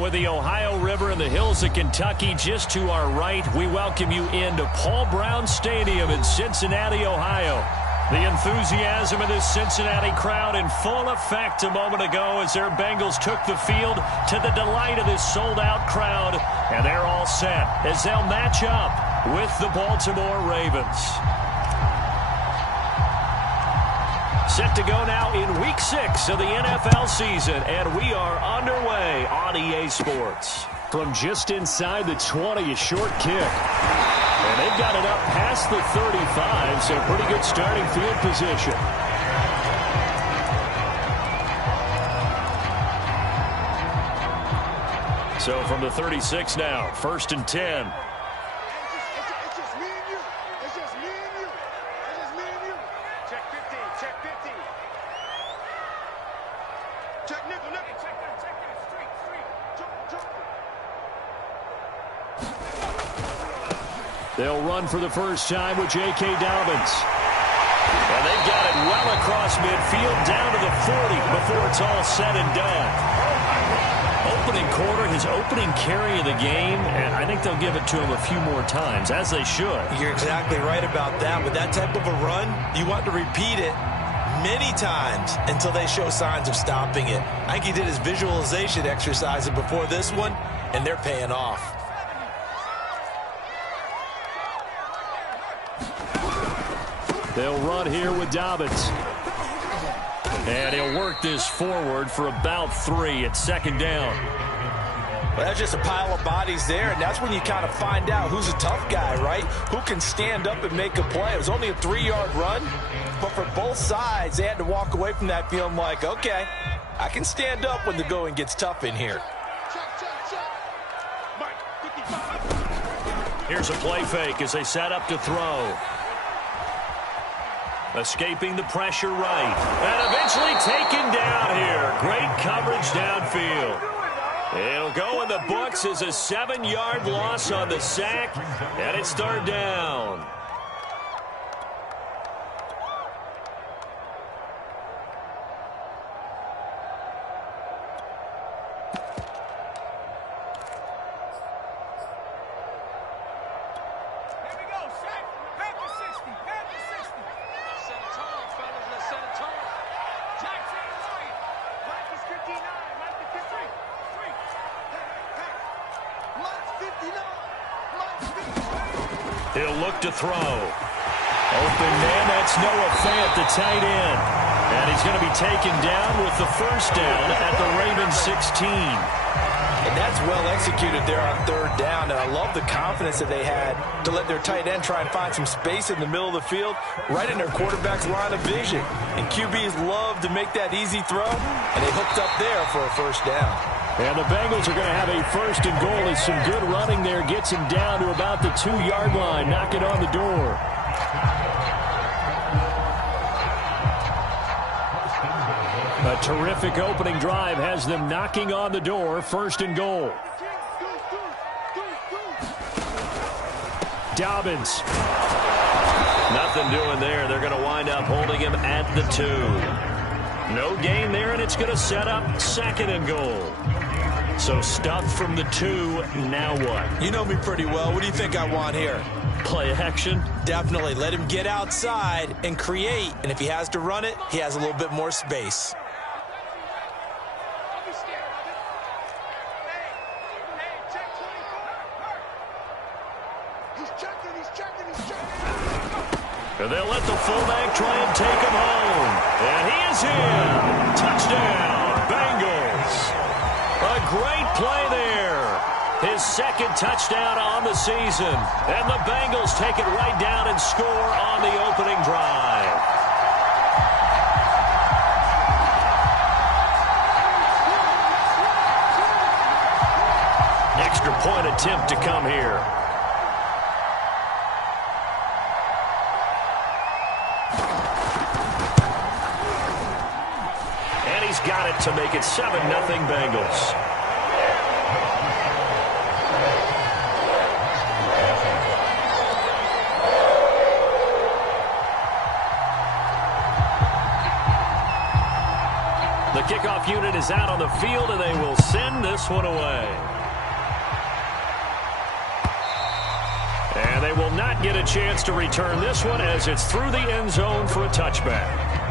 With the Ohio River and the hills of Kentucky just to our right, we welcome you into Paul Brown Stadium in Cincinnati, Ohio. The enthusiasm of this Cincinnati crowd in full effect a moment ago as their Bengals took the field to the delight of this sold-out crowd. And they're all set as they'll match up with the Baltimore Ravens. Set to go now in Week 6 of the NFL season, and we are underway on EA Sports. From just inside the 20, a short kick. And they've got it up past the 35, so pretty good starting field position. So from the 36 now, 1st and 10. They'll run for the first time with J.K. Dobbins. And they've got it well across midfield down to the 40 before it's all said and done. Opening quarter, his opening carry of the game, and I think they'll give it to him a few more times, as they should. You're exactly right about that. With that type of a run, you want to repeat it many times until they show signs of stopping it. I think he did his visualization exercise before this one, and they're paying off. They'll run here with Dobbins. And he'll work this forward for about 3 at 2nd down. Well, that's just a pile of bodies there, and that's when you kind of find out who's a tough guy, right? Who can stand up and make a play. It was only a 3-yard run, but for both sides, they had to walk away from that feeling like, okay, I can stand up when the going gets tough in here. Here's a play fake as they set up to throw. Escaping the pressure right. And eventually taken down here. Great coverage downfield. It'll go in the books as a 7-yard loss on the sack. And it's 3rd down. He'll look to throw. Open man, that's Noah Fant, the tight end. And he's going to be taken down with the 1st down at the Ravens 16. And that's well executed there on 3rd down. And I love the confidence that they had to let their tight end try and find some space in the middle of the field, right in their quarterback's line of vision. And QBs love to make that easy throw, and they hooked up there for a 1st down. And the Bengals are going to have a 1st and goal as some good running there gets him down to about the 2-yard line, knocking on the door. A terrific opening drive has them knocking on the door, 1st and goal. Dobbins. Nothing doing there. They're going to wind up holding him at the 2. No gain there, and it's going to set up 2nd and goal. So stuffed from the 2, now what? You know me pretty well. What do you think I want here? Play action? Definitely. Let him get outside and create. And if he has to run it, he has a little bit more space. And they'll let the fullback try and take him home. And he is in. Touchdown, Bengals. A great play there. His 2nd touchdown on the season. And the Bengals take it right down and score on the opening drive. Extra point attempt to come here. And he's got it to make it 7-0 Bengals. The kickoff unit is out on the field, and they will send this one away. And they will not get a chance to return this one as it's through the end zone for a touchback.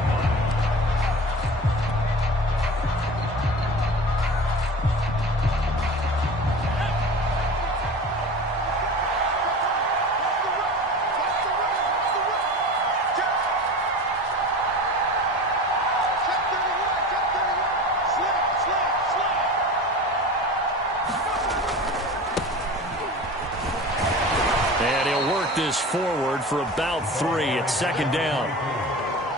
This forward for about 3 at second down.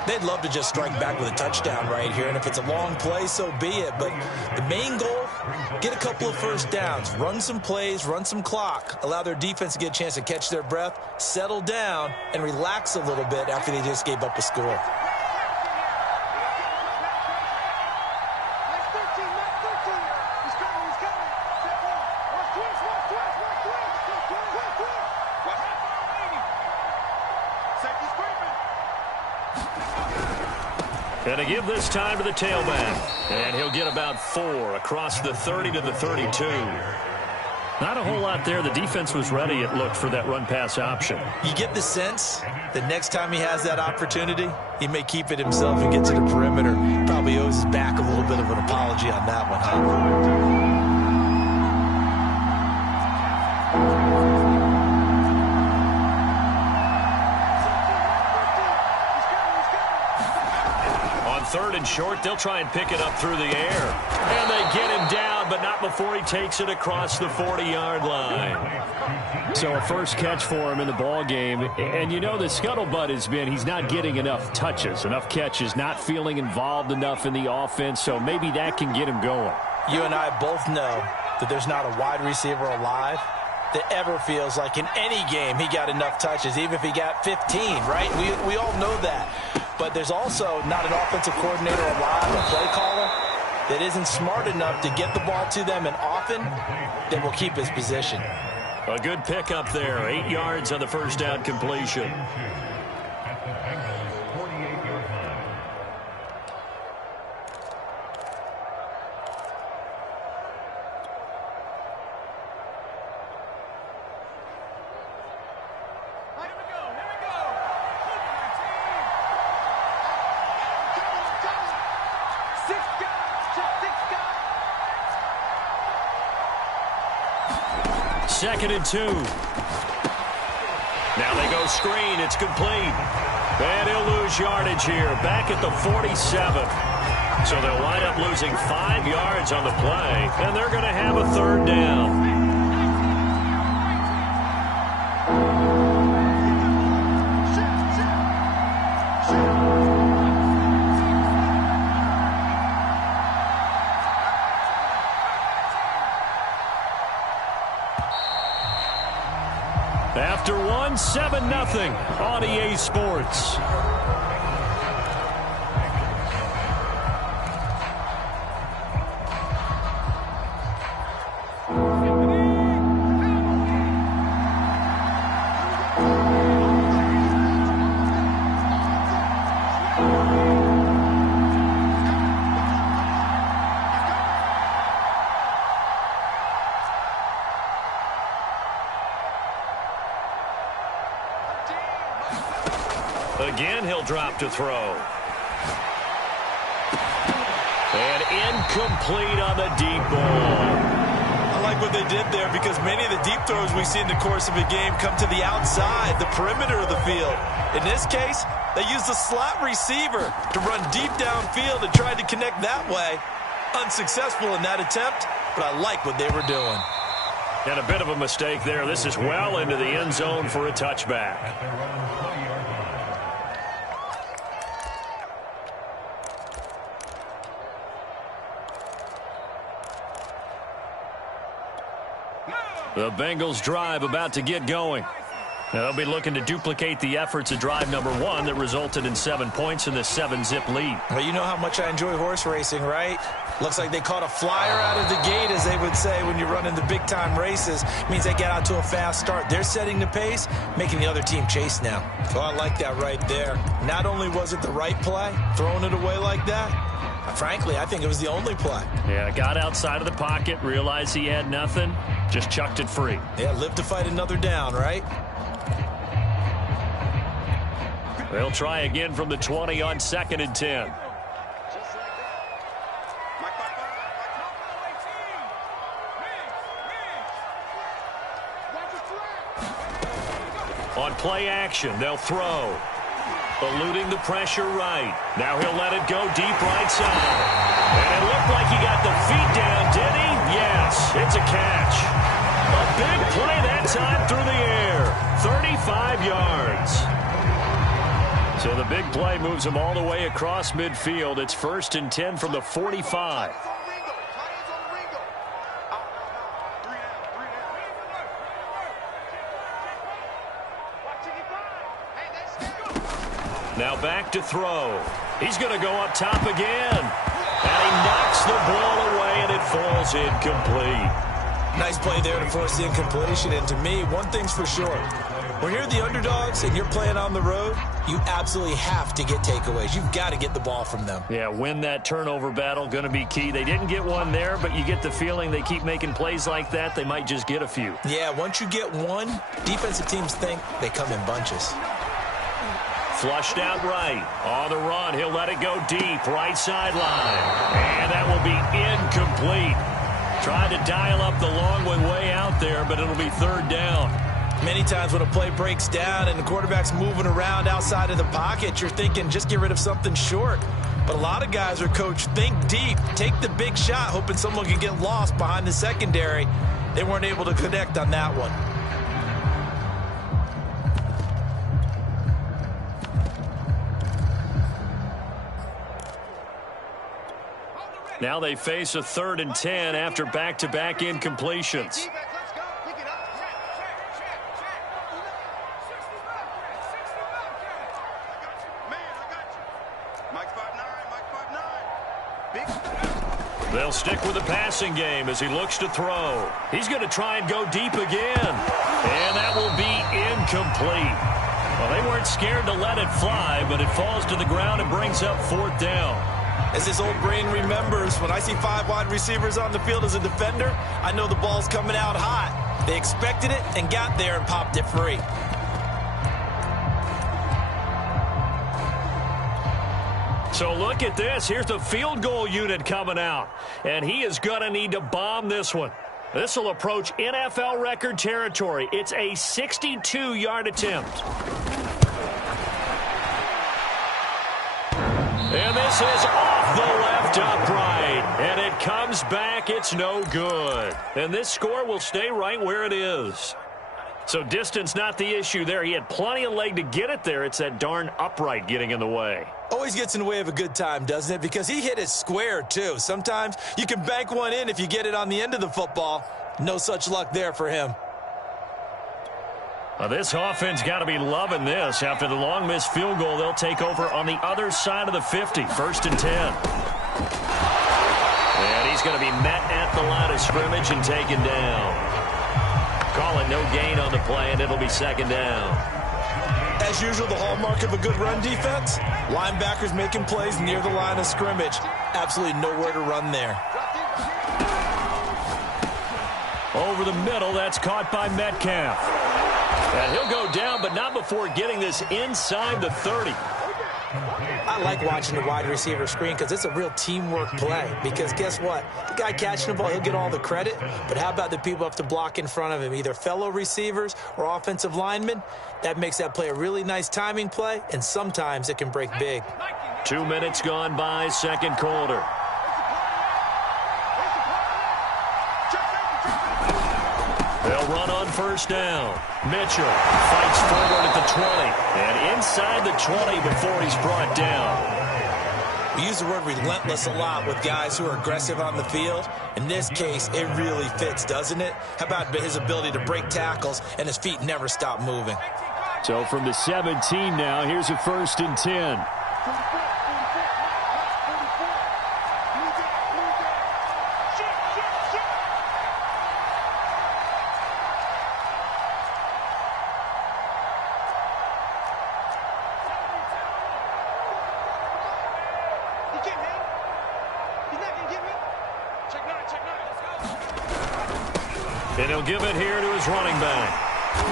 They'd love to just strike back with a touchdown right here, and if it's a long play, so be it. But the main goal, get a couple of first downs, run some plays, run some clock, allow their defense to get a chance to catch their breath, settle down, and relax a little bit after they just gave up a score. And to give this time to the tailback. And he'll get about 4 across the 30 to the 32. Not a whole lot there. The defense was ready, it looked, for that run-pass option. You get the sense that next time he has that opportunity, he may keep it himself and get to the perimeter. Probably owes his back a little bit of an apology on that one, huh? Third and short, they'll try and pick it up through the air. And they get him down, but not before he takes it across the 40-yard line. So a first catch for him in the ball game. And you know the scuttlebutt has been he's not getting enough touches, enough catches, not feeling involved enough in the offense. So maybe that can get him going. You and I both know that there's not a wide receiver alive that ever feels like in any game he got enough touches, even if he got 15, right? We all know that. But there's also not an offensive coordinator alive, a play caller, that isn't smart enough to get the ball to them and often that will keep his position. A good pickup there, 8 yards on the first down completion. Second and 2. Now they go screen. It's complete. And he'll lose yardage here. Back at the 47. So they'll wind up losing 5 yards on the play. And they're going to have a third down. After 7-0 on EA Sports. Again, he'll drop to throw. And incomplete on the deep ball. I like what they did there because many of the deep throws we see in the course of a game come to the outside, the perimeter of the field. In this case, they used the slot receiver to run deep downfield and tried to connect that way. Unsuccessful in that attempt, but I like what they were doing. And a bit of a mistake there. This is well into the end zone for a touchback. The Bengals drive about to get going. They'll be looking to duplicate the efforts of drive number 1 that resulted in 7 points in this 7-zip lead. Well, you know how much I enjoy horse racing, right? Looks like they caught a flyer out of the gate, as they would say when you're running the big-time races. It means they get out to a fast start. They're setting the pace, making the other team chase now. So I like that right there. Not only was it the right play, throwing it away like that, Frankly, I think it was the only play. Yeah, got outside of the pocket, realized he had nothing, just chucked it free. Yeah, live to fight another down, right? They'll try again from the 20 on 2nd and 10. On play action, they'll throw. Eluding the pressure right. Now he'll let it go deep right side. And it looked like he got the feet down, did he? Yes, it's a catch. A big play that time through the air. 35 yards. So the big play moves him all the way across midfield. It's 1st and 10 from the 45. Now back to throw. He's going to go up top again. And he knocks the ball away, and it falls incomplete. Nice play there to force the incompletion. And to me, one thing's for sure. When you're the underdogs and you're playing on the road, you absolutely have to get takeaways. You've got to get the ball from them. Yeah, win that turnover battle, going to be key. They didn't get one there, but you get the feeling they keep making plays like that, they might just get a few. Yeah, once you get one, defensive teams think they come in bunches. Flushed out right. On the run, he'll let it go deep, right sideline. And that will be incomplete. Tried to dial up the long one way out there, but it'll be 3rd down. Many times when a play breaks down and the quarterback's moving around outside of the pocket, you're thinking just get rid of something short. But a lot of guys are coached, think deep, take the big shot, hoping someone can get lost behind the secondary. They weren't able to connect on that one. Now they face a 3rd and 10 after back-to-back incompletions. They'll stick with the passing game as he looks to throw. He's going to try and go deep again. And that will be incomplete. Well, they weren't scared to let it fly, but it falls to the ground and brings up 4th down. As this old brain remembers, when I see 5 wide receivers on the field as a defender, I know the ball's coming out hot. They expected it and got there and popped it free. So look at this. Here's the field goal unit coming out. And he is going to need to bomb this one. This will approach NFL record territory. It's a 62-yard attempt. And this is off the left upright. And it comes back. It's no good. And this score will stay right where it is. So distance not the issue there. He had plenty of leg to get it there. It's that darn upright getting in the way. Always gets in the way of a good time, doesn't it? Because he hit it square, too. Sometimes you can bank one in if you get it on the end of the football. No such luck there for him. Well, this offense got to be loving this. After the long missed field goal, they'll take over on the other side of the 50, 1st and 10. And he's going to be met at the line of scrimmage and taken down. Call it no gain on the play, and it'll be 2nd down. As usual, the hallmark of a good run defense, linebackers making plays near the line of scrimmage. Absolutely nowhere to run there. Over the middle, that's caught by Metcalf. And he'll go down, but not before getting this inside the 30. I like watching the wide receiver screen because it's a real teamwork play. Because guess what? The guy catching the ball, he'll get all the credit. But how about the people who have to block in front of him, either fellow receivers or offensive linemen? That makes that play a really nice timing play, and sometimes it can break big. 2 minutes gone by, 2nd quarter. They'll run on 1st down. Mitchell fights forward at the 20 and inside the 20 before he's brought down. We use the word relentless a lot with guys who are aggressive on the field. In this case, it really fits, doesn't it? How about his ability to break tackles and his feet never stop moving? So from the 17 now, here's a 1st and 10. And he'll give it here to his running back.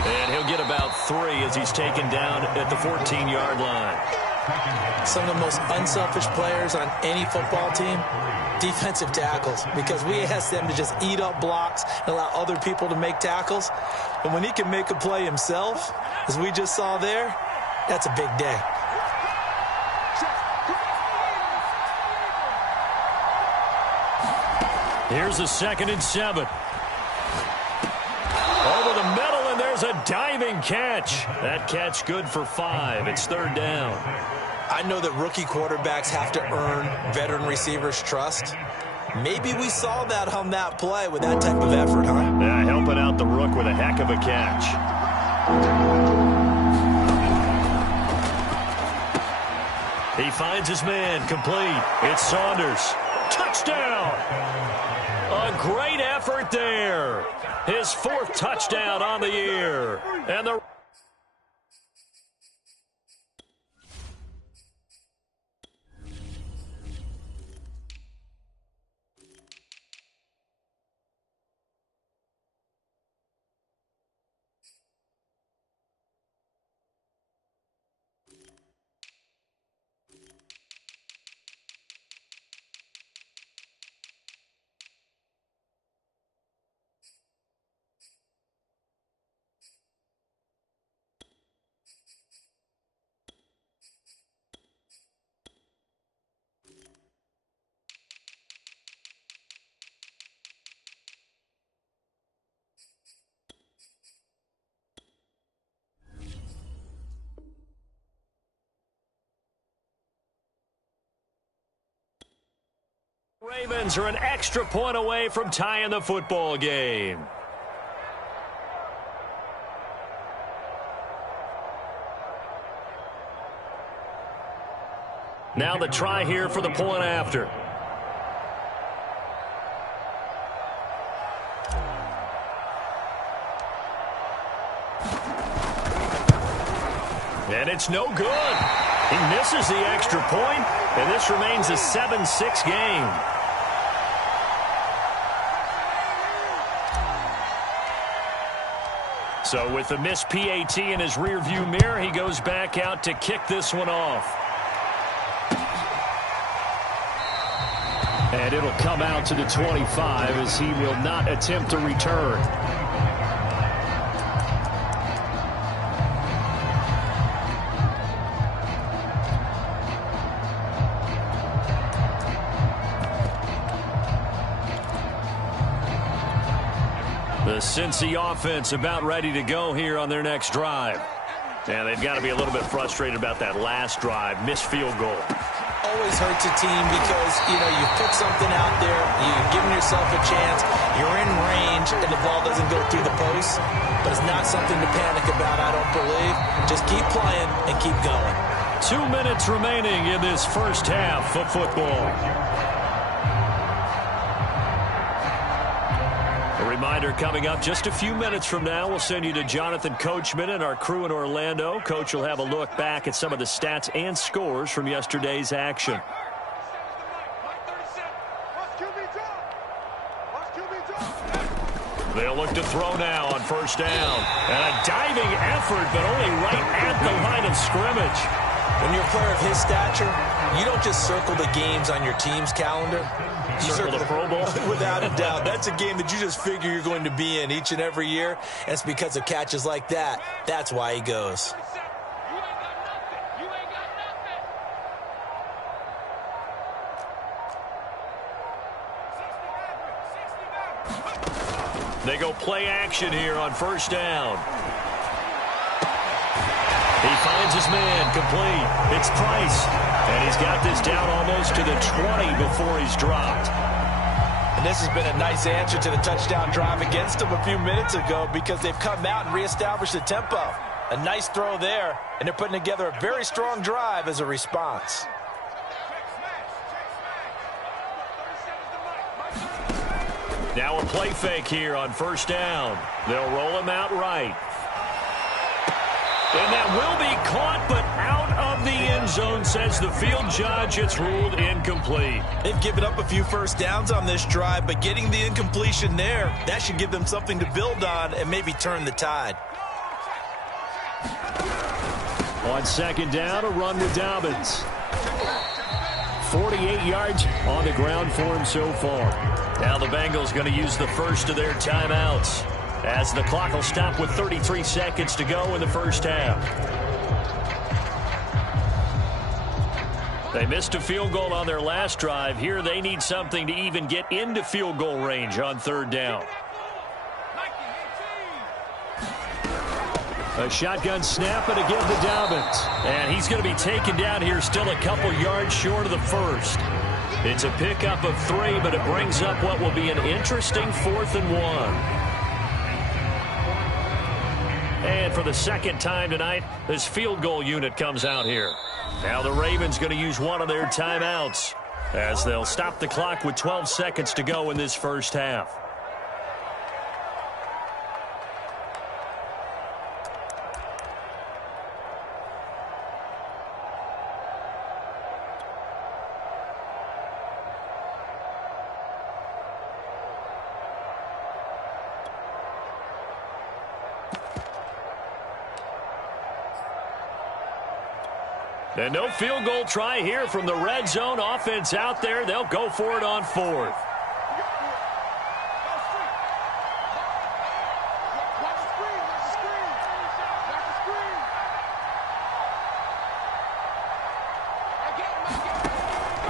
And he'll get about 3 as he's taken down at the 14-yard line. Some of the most unselfish players on any football team, defensive tackles, because we ask them to just eat up blocks and allow other people to make tackles. But when he can make a play himself, as we just saw there, that's a big day. Here's a 2nd and 7. Over the middle, and there's a diving catch. That catch good for 5. It's 3rd down. I know that rookie quarterbacks have to earn veteran receivers' trust. Maybe we saw that on that play with that type of effort, huh? Yeah, helping out the rook with a heck of a catch. He finds his man, complete. It's Saunders. Touchdown! A great effort there. His 4th touchdown on the year. And the Ravens are an extra point away from tying the football game. Now the try here for the point after. And it's no good. He misses the extra point, and this remains a 7-6 game. So with the missed PAT in his rearview mirror, he goes back out to kick this one off. And it'll come out to the 25 as he will not attempt to return. The Cincy offense about ready to go here on their next drive. And they've got to be a little bit frustrated about that last drive. Missed field goal. Always hurts a team because, you put something out there, you've given yourself a chance, you're in range, and the ball doesn't go through the post. But it's not something to panic about, I don't believe. Just keep playing and keep going. 2 minutes remaining in this first half of football. Reminder coming up just a few minutes from now. We'll send you to Jonathan Coachman and our crew in Orlando. Coach will have a look back at some of the stats and scores from yesterday's action. They'll look to throw now on first down. And a diving effort, but only right at the line of scrimmage. When you're a player of his stature, you don't just circle the games on your team's calendar. You circle the Pro Bowl? Without a doubt. That's a game that you just figure you're going to be in each and every year. And it's because of catches like that. That's why he goes. They go play action here on first down. He finds his man, complete. It's Price. And he's got this down almost to the 20 before he's dropped. And this has been a nice answer to the touchdown drive against them a few minutes ago because they've come out and reestablished the tempo. A nice throw there, and they're putting together a very strong drive as a response. Now a play fake here on first down. They'll roll him out right. And that will be caught, but out of the end zone says the field judge, it's ruled incomplete. They've given up a few first downs on this drive, but getting the incompletion there, that should give them something to build on and maybe turn the tide. On second down, a run with Dobbins. 48 yards on the ground for him so far. Now the Bengals going to use the first of their timeouts as the clock will stop with 33 seconds to go in the first half. They missed a field goal on their last drive. Here they need something to even get into field goal range on third down. A shotgun snap and a give to Dobbins. And he's going to be taken down here still a couple yards short of the first. It's a pickup of 3, but it brings up what will be an interesting 4th and 1. And for the second time tonight, this field goal unit comes out here. Now the Ravens going to use one of their timeouts as they'll stop the clock with 12 seconds to go in this first half. And no field goal try here from the red zone offense out there. They'll go for it on 4th.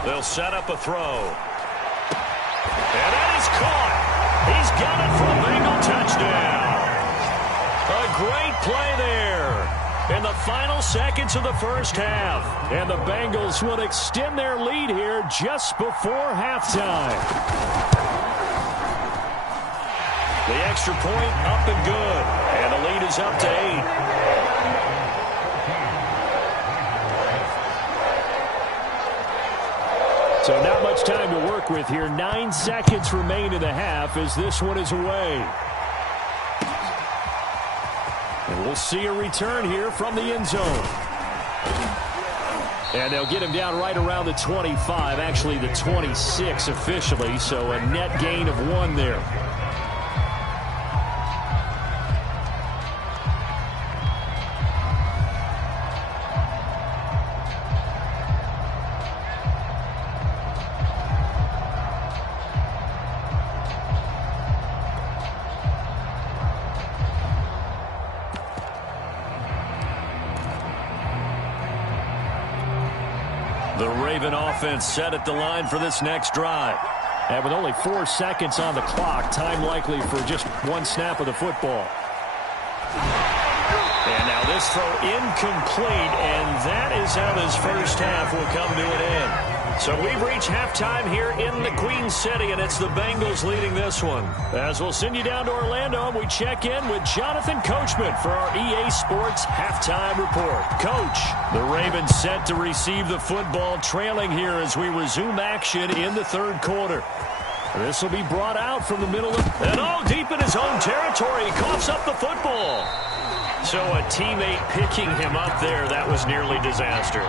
They'll set up a throw. And that is caught. He's got it for a Bengal touchdown. A great play there in the final seconds of the first half. And the Bengals will extend their lead here just before halftime. The extra point up and good. And the lead is up to 8. So not much time to work with here. 9 seconds remain in the half as this one is away. And we'll see a return here from the end zone. And they'll get him down right around the 25, actually the 26 officially, so a net gain of 1 there. The Raven offense set at the line for this next drive. And with only 4 seconds on the clock, time likely for just 1 snap of the football. And now this throw incomplete, and that is how this first half will come to an end. So we've reached halftime here in the Queen City, and it's the Bengals leading this one. As we'll send you down to Orlando, and we check in with Jonathan Coachman for our EA Sports Halftime Report. Coach, the Ravens set to receive the football, trailing here as we resume action in the third quarter. This will be brought out from the middle of, and all deep in his own territory. He coughs up the football. So a teammate picking him up there, that was nearly disaster.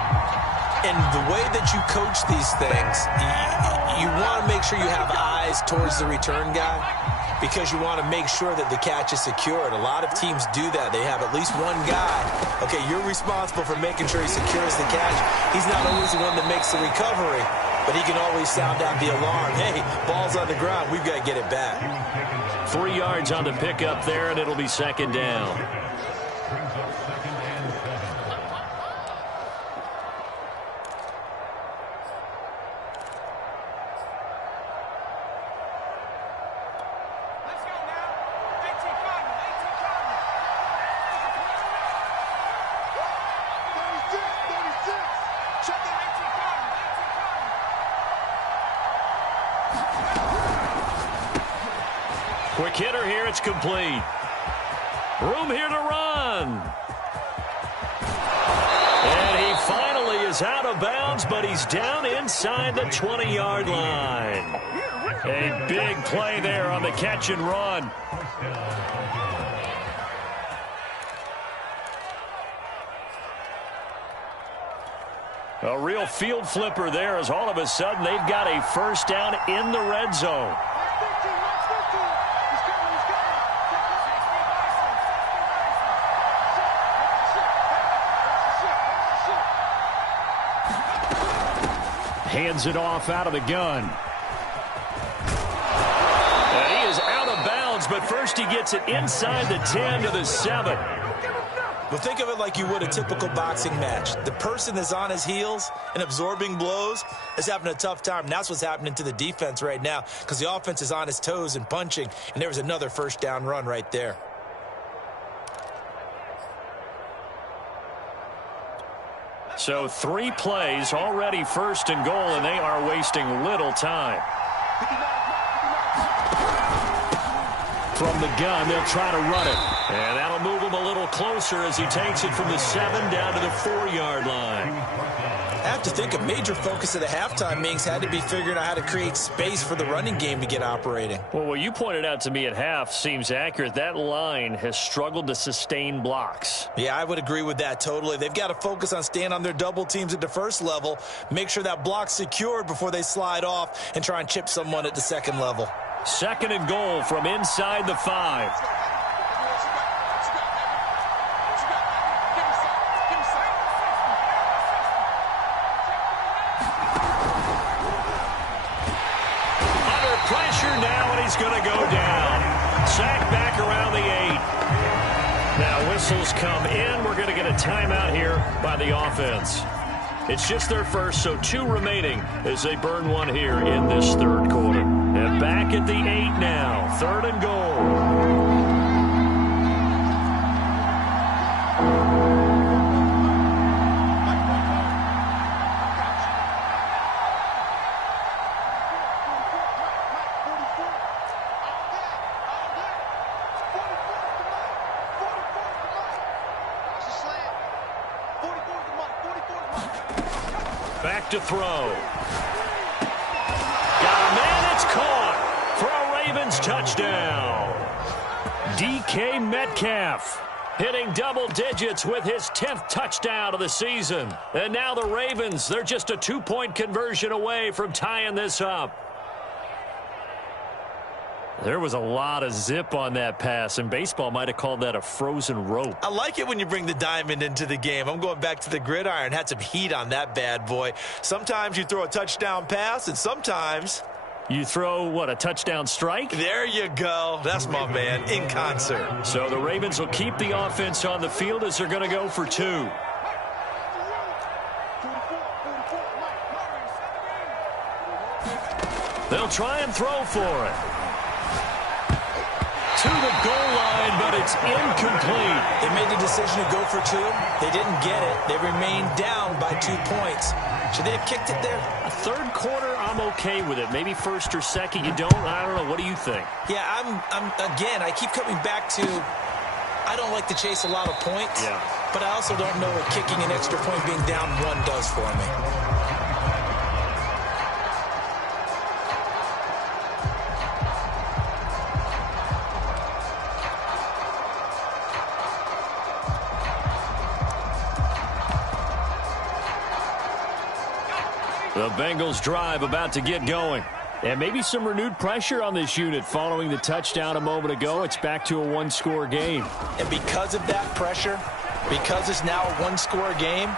And the way that you coach these things, you want to make sure you have eyes towards the return guy because you want to make sure that the catch is secured. A lot of teams do that. They have at least one guy. Okay, you're responsible for making sure he secures the catch. He's not always the one that makes the recovery, but he can always sound out the alarm. Hey, ball's on the ground. We've got to get it back. 3 yards on the pickup there, and it'll be second down. Quick hitter here, it's complete. Room here to run. And he finally is out of bounds, but he's down inside the 20-yard line. A big play there on the catch and run. A real field flipper there as all of a sudden they've got a first down in the red zone. Hands it off out of the gun. And he is out of bounds, but first he gets it inside the 10 to the 7. But think of it like you would a typical boxing match. The person that's on his heels and absorbing blows is having a tough time. And that's what's happening to the defense right now because the offense is on his toes and punching. And there was another first down run right there. So 3 plays, already first and goal, and they are wasting little time. From the gun, they'll try to run it. And that'll move him a little closer as he takes it from the 7 down to the 4-yard line. I have to think a major focus of the halftime meetings had to be figuring out how to create space for the running game to get operating. Well, what you pointed out to me at half seems accurate. That line has struggled to sustain blocks. Yeah, I would agree with that totally. They've got to focus on staying on their double teams at the first level, make sure that block's secured before they slide off and try and chip someone at the second level. 2nd and goal from inside the 5. Pressure now, and he's going to go down. Sack back around the 8. Now whistles come in. We're going to get a timeout here by the offense. It's just their first, so 2 remaining as they burn one here in this 3rd quarter. And back at the 8 now. 3rd and goal. Back to throw. Got a man, it's caught for a Ravens touchdown. DK Metcalf hitting double digits with his 10th touchdown of the season. And now the Ravens, they're just a 2-point conversion away from tying this up. There was a lot of zip on that pass, and baseball might have called that a frozen rope. I like it when you bring the diamond into the game. I'm going back to the gridiron. Had some heat on that bad boy. Sometimes you throw a touchdown pass, and sometimes you throw, what, a touchdown strike? There you go. That's my man, in concert. So the Ravens will keep the offense on the field as they're going to go for 2. They'll try and throw for it. To the goal line, but it's incomplete. They made the decision to go for 2. They didn't get it. They remained down by 2 points. Should they have kicked it there? A 3rd quarter, I'm okay with it. Maybe 1st or 2nd, you don't. I don't know. What do you think? Yeah, again, I keep coming back to I don't like to chase a lot of points. Yeah. But I also don't know what kicking an extra point being down 1 does for me. The Bengals drive about to get going. And maybe some renewed pressure on this unit following the touchdown a moment ago. It's back to a 1-score game. And because of that pressure, because it's now a 1-score game,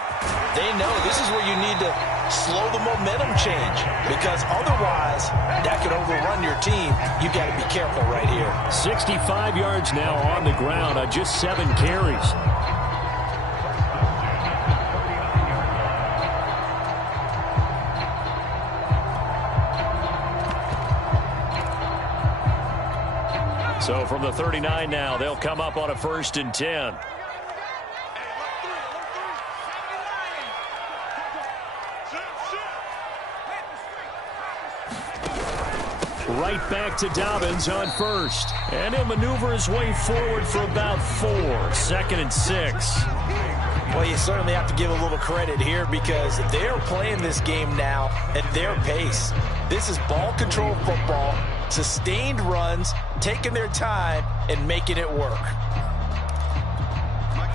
they know this is where you need to slow the momentum change. Because otherwise, that could overrun your team. You got to be careful right here. 65 yards now on the ground on just 7 carries. So from the 39 now, they'll come up on a 1st and 10. Right back to Dobbins on 1st. And he'll maneuver his way forward for about 4. 2nd and 6. Well, you certainly have to give a little credit here because they're playing this game now at their pace. This is ball control football, sustained runs, taking their time and making it work.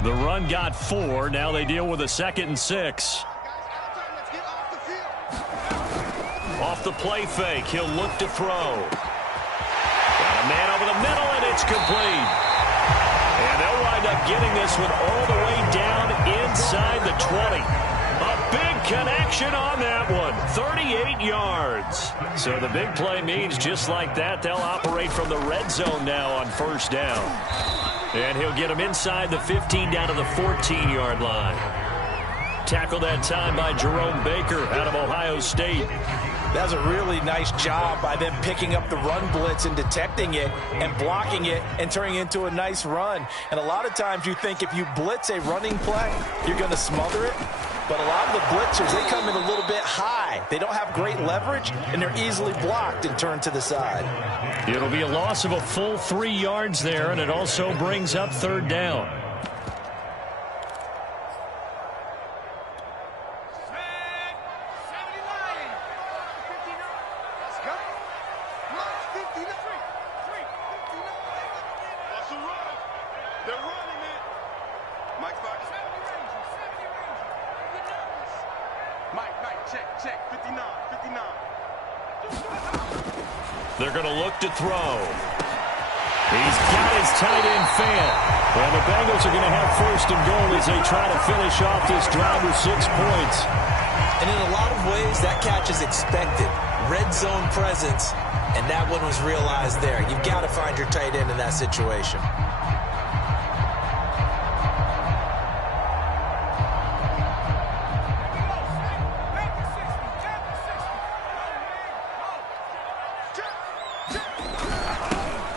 The run got 4. Now they deal with a 2nd and 6. off the play fake. He'll look to throw. Got a man over the middle, and it's complete. And they'll wind up getting this one all the way down inside the 20. A big connection on that one. 38 yards. So the big play means just like that, they'll operate from the red zone now on first down. And he'll get him inside the 15 down to the 14-yard line. Tackled that time by Jerome Baker out of Ohio State. That was a really nice job by them picking up the run blitz and detecting it and blocking it and turning it into a nice run. And a lot of times you think if you blitz a running play, you're going to smother it. But a lot of the blitzers, they come in a little bit high. They don't have great leverage, and they're easily blocked and turned to the side. It'll be a loss of a full 3 yards there, and it also brings up third down. They're going to look to throw. He's got his tight end fan. And the Bengals are going to have first and goal as they try to finish off this drive with 6 points. And in a lot of ways, that catch is expected. Red zone presence, and that one was realized there. You've got to find your tight end in that situation.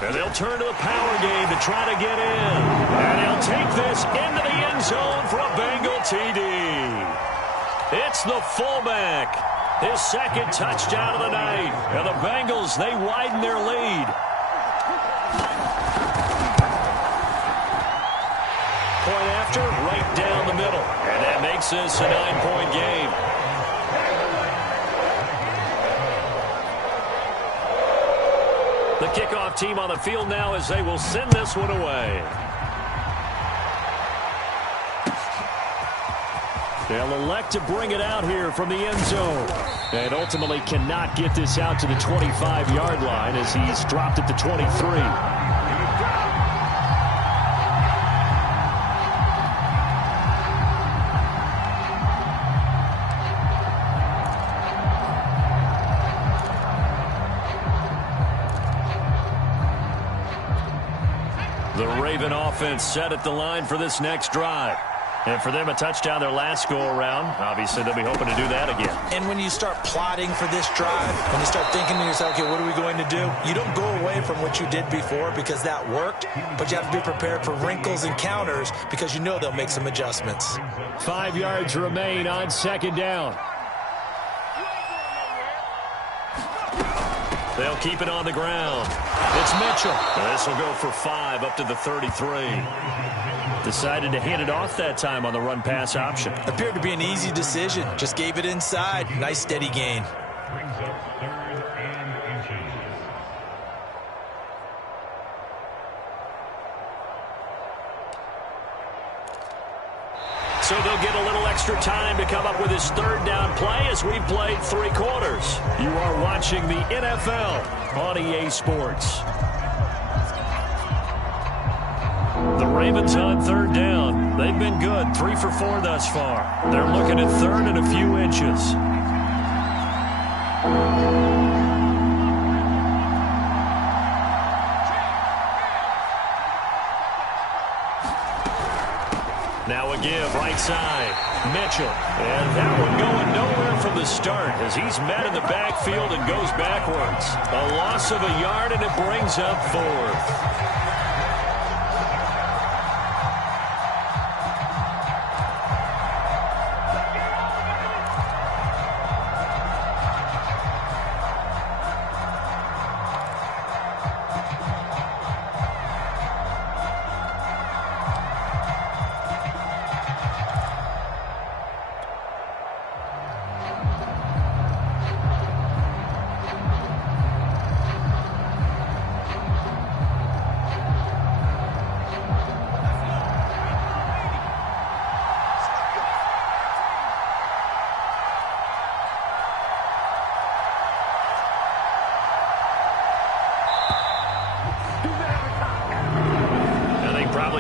And they'll turn to the power game to try to get in. And he'll take this into the end zone for a Bengal TD. It's the fullback. His second touchdown of the night. And the Bengals, they widen their lead. Point after, right down the middle. And that makes this a 9-point game. The kickoff team on the field now as they will send this one away. They'll elect to bring it out here from the end zone. And ultimately cannot get this out to the 25-yard line as he's dropped at the 23. The Raven offense set at the line for this next drive. And for them, a touchdown their last go-around. Obviously, they'll be hoping to do that again. And when you start plotting for this drive, when you start thinking to yourself, okay, what are we going to do? You don't go away from what you did before because that worked, but you have to be prepared for wrinkles and counters because you know they'll make some adjustments. 5 yards remain on second down. They'll keep it on the ground. It's Mitchell. This will go for 5 up to the 33. Decided to hand it off that time on the run-pass option. Appeared to be an easy decision. Just gave it inside. Nice steady gain. So they'll get a little extra time to come up with his third down play as we've played 3 quarters. You are watching the NFL on EA Sports. The Ravens on third down. They've been good, 3 for 4 thus far. They're looking at third and a few inches. Now a give, right side. Mitchell. And that one going nowhere from the start as he's met in the backfield and goes backwards. A loss of a yard, and it brings up 4th.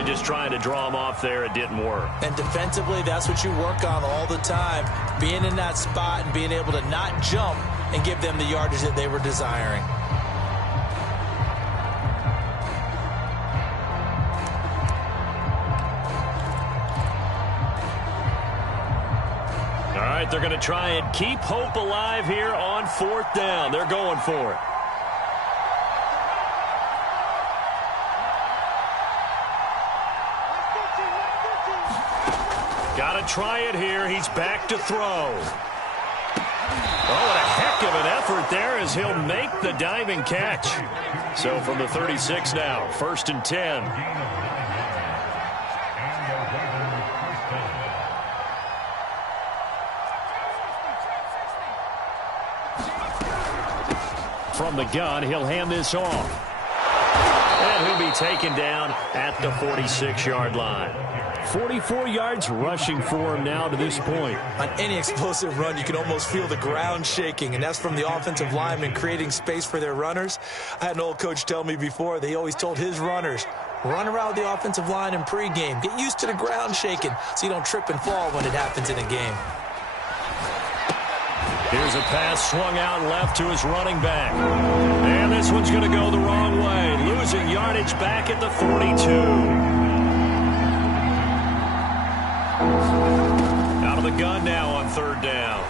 just trying to draw him off there. It didn't work. And defensively, that's what you work on all the time. Being in that spot and being able to not jump and give them the yardage that they were desiring. All right, they're going to try and keep hope alive here on 4th down. They're going for it. Got to try it here. He's back to throw. Oh, what a heck of an effort there as he'll make the diving catch. So from the 36 now, 1st and 10. From the gun, he'll hand this off. And he'll be taken down at the 46-yard line. 44 yards rushing for him now to this point. On any explosive run, you can almost feel the ground shaking, and that's from the offensive linemen creating space for their runners. I had an old coach tell me before, they always told his runners, run around the offensive line in pregame. Get used to the ground shaking so you don't trip and fall when it happens in a game. Here's a pass swung out left to his running back. And this one's going to go the wrong way. Losing yardage back at the 42. Out of the gun now on 3rd down.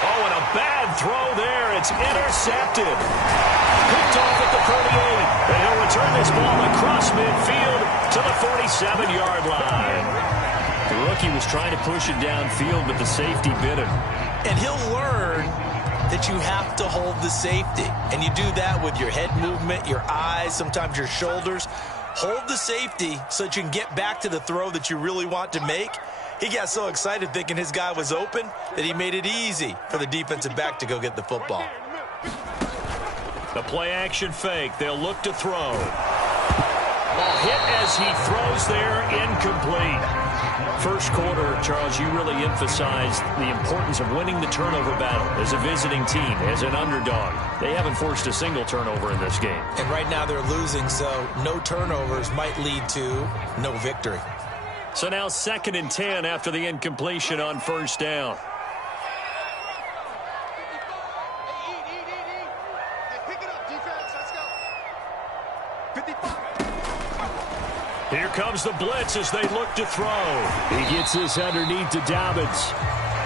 Oh, and a bad throw there. It's intercepted. Picked off at the 38. And he'll return this ball across midfield to the 47-yard line. The rookie was trying to push it downfield, but the safety bit him. And he'll learn that you have to hold the safety. And you do that with your head movement, your eyes, sometimes your shoulders. Hold the safety so that you can get back to the throw that you really want to make. He got so excited thinking his guy was open that he made it easy for the defensive back to go get the football. The play action fake. They'll look to throw. Ball hit as he throws there, incomplete. First quarter, Charles, you really emphasized the importance of winning the turnover battle as a visiting team, as an underdog. They haven't forced a single turnover in this game. And right now they're losing, so no turnovers might lead to no victory. So now 2nd and 10 after the incompletion on 1st down. Here comes the blitz as they look to throw. He gets this underneath to Dobbins.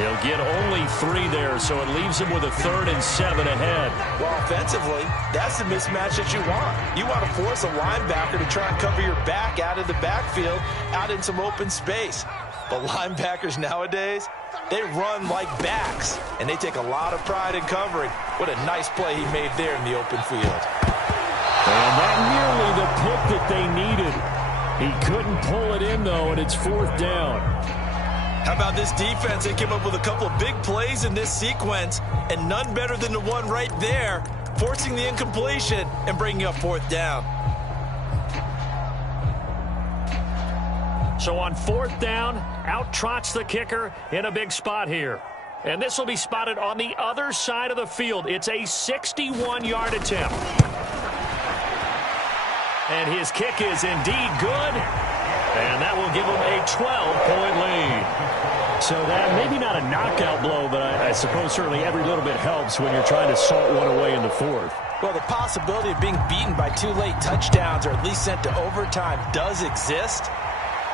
He'll get only 3 there, so it leaves him with a 3rd and 7 ahead. Well, offensively, that's the mismatch that you want. You want to force a linebacker to try and cover your back out of the backfield, out in some open space. But linebackers nowadays, they run like backs, and they take a lot of pride in covering. What a nice play he made there in the open field. And that nearly the pick that they needed. He couldn't pull it in, though, and it's 4th down. How about this defense? They came up with a couple of big plays in this sequence, and none better than the one right there, forcing the incompletion and bringing up 4th down. So on 4th down, out trots the kicker in a big spot here. And this will be spotted on the other side of the field. It's a 61-yard attempt. And his kick is indeed good. And that will give him a 12-point lead. So that maybe not a knockout blow, but I suppose certainly every little bit helps when you're trying to salt one away in the 4th. Well, the possibility of being beaten by 2 late touchdowns or at least sent to overtime does exist.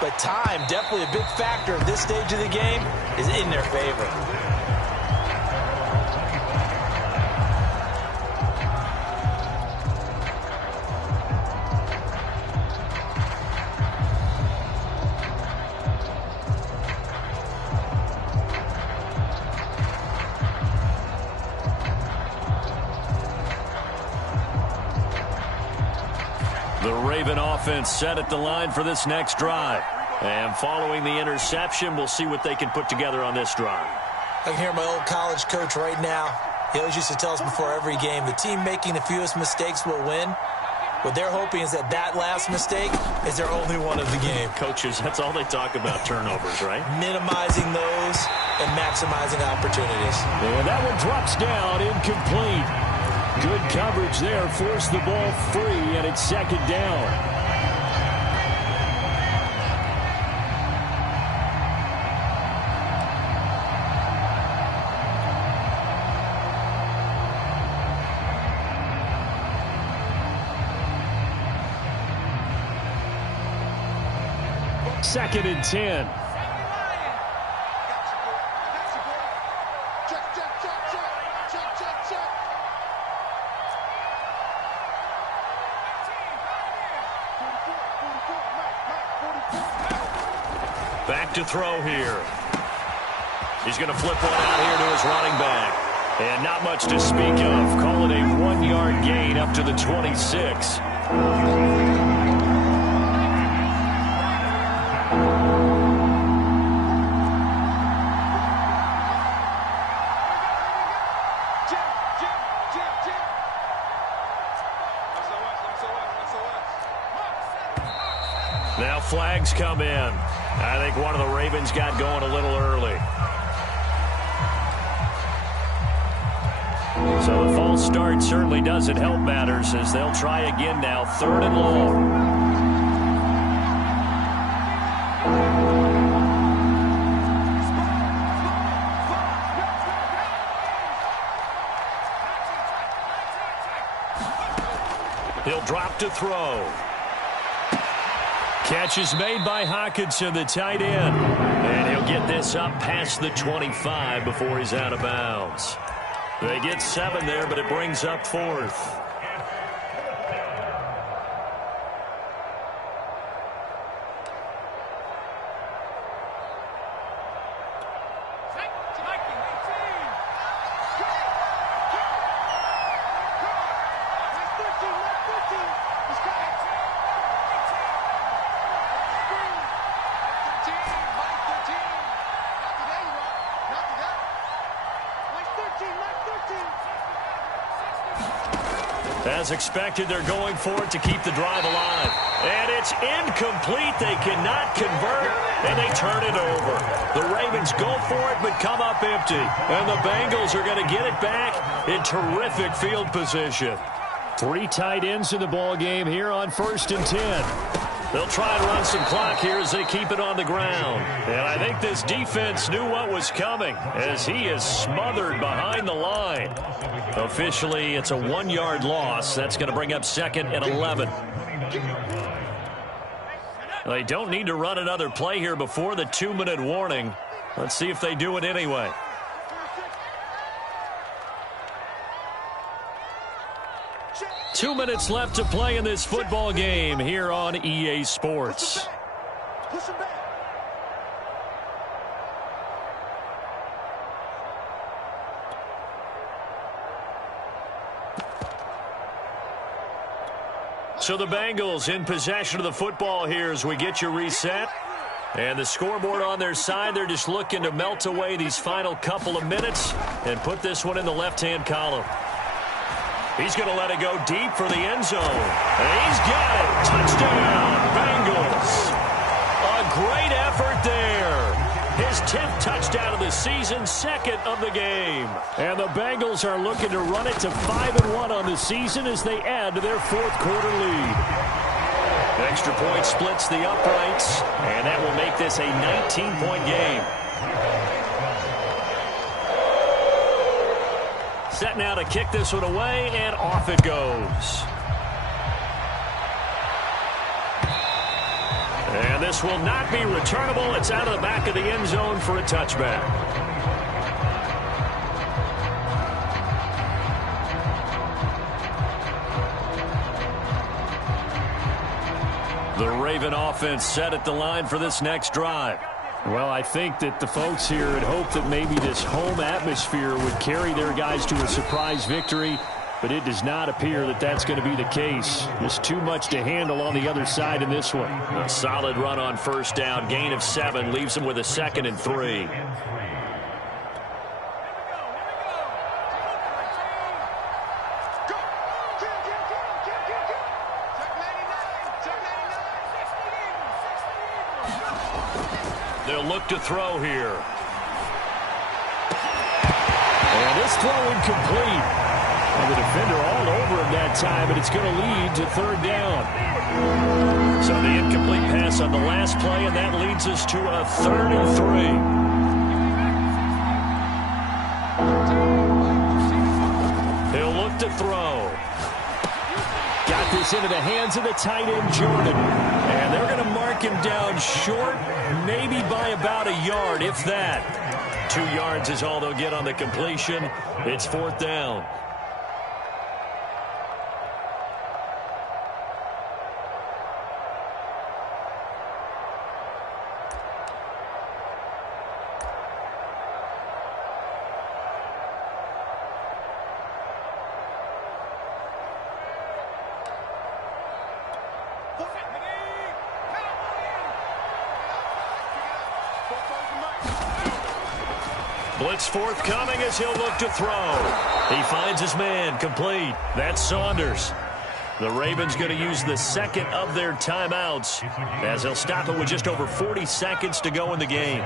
But time, definitely a big factor at this stage of the game, is in their favor. The Raven offense set at the line for this next drive. And following the interception, we'll see what they can put together on this drive. I can hear my old college coach right now. He always used to tell us before every game, the team making the fewest mistakes will win. What they're hoping is that that last mistake is their only one of the game. Coaches, that's all they talk about, turnovers, right? Minimizing those and maximizing opportunities. And that one drops down, incomplete. Good coverage there. Forced the ball free, and it's second down. Second and 10. Back to throw here. He's going to flip one out here to his running back. And not much to speak of. Call it a 1-yard gain up to the 26. Now flags come in. I think one of the Ravens got going a little early. So the false start certainly doesn't help matters as they'll try again now. 3rd and long. He'll drop to throw. Catch is made by Hockenson, the tight end. And he'll get this up past the 25 before he's out of bounds. They get 7 there, but it brings up 4th. As expected, they're going for it to keep the drive alive. And it's incomplete. They cannot convert, and they turn it over. The Ravens go for it, but come up empty. And the Bengals are going to get it back in terrific field position. 3 tight ends in the ball game here on 1st and 10. They'll try and run some clock here as they keep it on the ground. And I think this defense knew what was coming as he is smothered behind the line. Officially, it's a 1-yard loss. That's going to bring up 2nd and 11. They don't need to run another play here before the 2-minute warning. Let's see if they do it anyway. Two minutes left to play in this football game here on EA Sports. So the Bengals in possession of the football here as we get you reset. And the scoreboard on their side, they're just looking to melt away these final couple of minutes and put this one in the left-hand column. He's going to let it go deep for the end zone. And he's got it. Touchdown, Bengals. A great effort there. His 10th touchdown of the season, 2nd of the game. And the Bengals are looking to run it to 5-1 on the season as they add to their 4th quarter lead. Extra point splits the uprights, and that will make this a 19-point game. Set now to kick this one away, and off it goes. And this will not be returnable. It's out of the back of the end zone for a touchback. The Raven offense set at the line for this next drive. Well, I think that the folks here had hoped that maybe this home atmosphere would carry their guys to a surprise victory, but it does not appear that that's going to be the case. Just too much to handle on the other side in this one. A solid run on 1st down. Gain of 7 leaves them with a 2nd and 3. They'll look to throw here. And this throw incomplete. And the defender all over him that time, and it's going to lead to third down. So the incomplete pass on the last play, and that leads us to a 3rd and 3. He'll look to throw. Got this into the hands of the tight end, Jordan. And they're going to mark him down short, maybe by about a yard, if that. 2 yards is all they'll get on the completion. It's 4th down. Blitz forthcoming as he'll look to throw. He finds his man, complete. That's Saunders. The Ravens going to use the second of their timeouts as they'll stop it with just over 40 seconds to go in the game.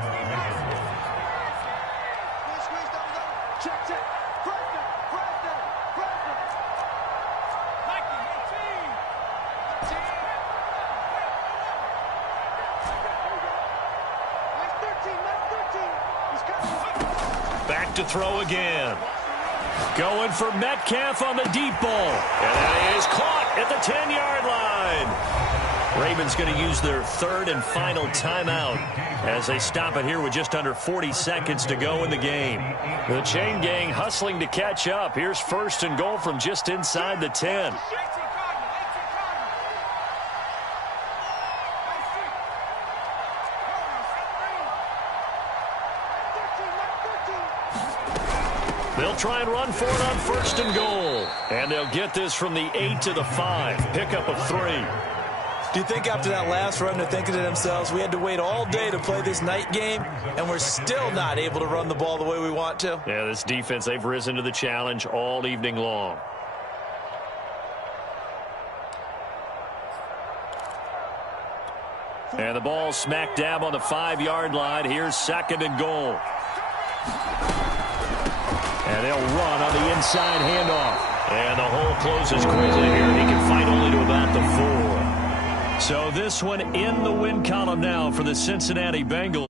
Back to throw again. Going for Metcalf on the deep ball. And that is caught at the 10-yard line. Ravens going to use their 3rd and final timeout as they stop it here with just under 40 seconds to go in the game. The chain gang hustling to catch up. Here's 1st and goal from just inside the 10. They'll try and run for it on 1st and goal. And they'll get this from the 8 to the 5. Pickup of 3. Do you think after that last run they're thinking to themselves, we had to wait all day to play this night game, and we're still not able to run the ball the way we want to? Yeah, this defense, they've risen to the challenge all evening long. And the ball smack dab on the 5-yard line. Here's 2nd and goal. And they'll run on the inside handoff. And the hole closes quickly here. He can fight only to about the 4. So this one in the win column now for the Cincinnati Bengals.